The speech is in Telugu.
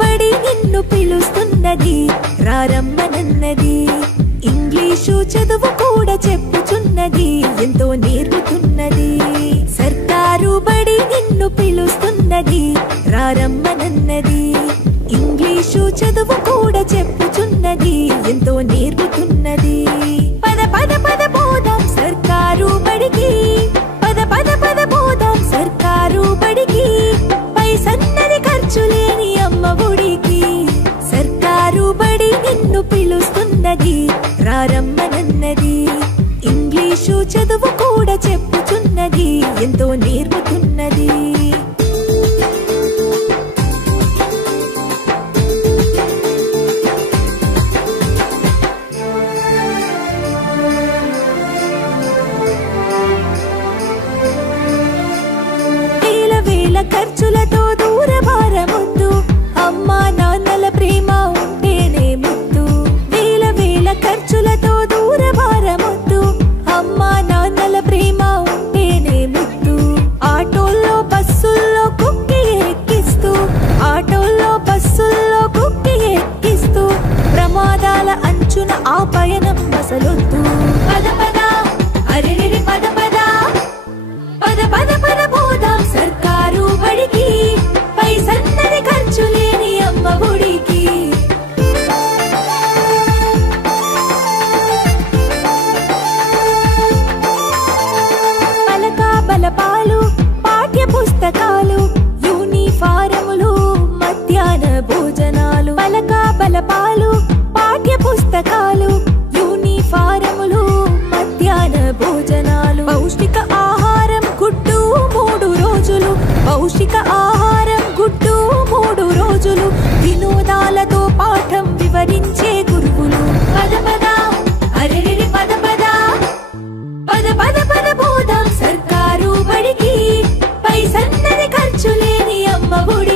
బడి నిన్ను పిలుస్తున్నది రారమ్మనన్నది ఇంగ్లీషు చదువు కూడా చెప్పుచున్నది ఎంతో నేర్పుతున్నది సర్కారు బడి నిన్ను పిలుస్తున్నది రారమ్మనన్నది ఇంగ్లీషు చదువు కూడా చెప్పుచున్నది ఎంతో నేర్పుతున్నది పద పద పద పోదాం సర్కారు బడికి పద పద పద పోదాం సర్కారు బడికి పైసన్నది ఖర్చు లేని అమ్మ ఒడికి సర్కారు బడి నిన్ను పిలుస్తున్నది రారమ్మనన్నది ఇంగ్లీషు చదువు కూడా చెప్పుచున్నది ఎంతో నేర్పుతున్నది ఖర్చులతో దూరభారమొద్దు అమ్మా నాన్నల ప్రేమ ఉంటేనే ముద్దు వేల వేల ఖర్చులతో దూరభారమొద్దు అమ్మా నాన్నల ప్రేమ ఉంటేనే ముద్దు ఆటోల్లో బస్సుల్లో కుక్కి ఎక్కిస్తూ ఆటోల్లో బస్సుల్లో కుక్కి ఎక్కిస్తూ ప్రమాదాల అంచున ఆ పయనం అసలొద్దు పద పద అరెరెరి పద పద పద పద పద పోదాం సర్కారు బడికి పైసన్నది ఖర్చు లేని అమ్మ ఒడికి పలక బలపాలు పాఠ్య పుస్తకాలు యూనిఫారములు మధ్యాహ్న భోజనాలు పలక బలపాలు పాఠ్య పుస్తకాలు యూనిఫారములు మధ్యాహ్న భోజనాలు పౌష్టిక ఆహారం గుడ్డు 3 రోజులు పౌష్టిక ఆహారం గుడ్డు 3 రోజులు వినోదాలతో పాఠం వివరించే గురువులు పద పద అరెరెరి పద పద పద పద పద పోదాం సర్కారు బడికి పైసన్నది ఖర్చు లేని అమ్మ ఒడి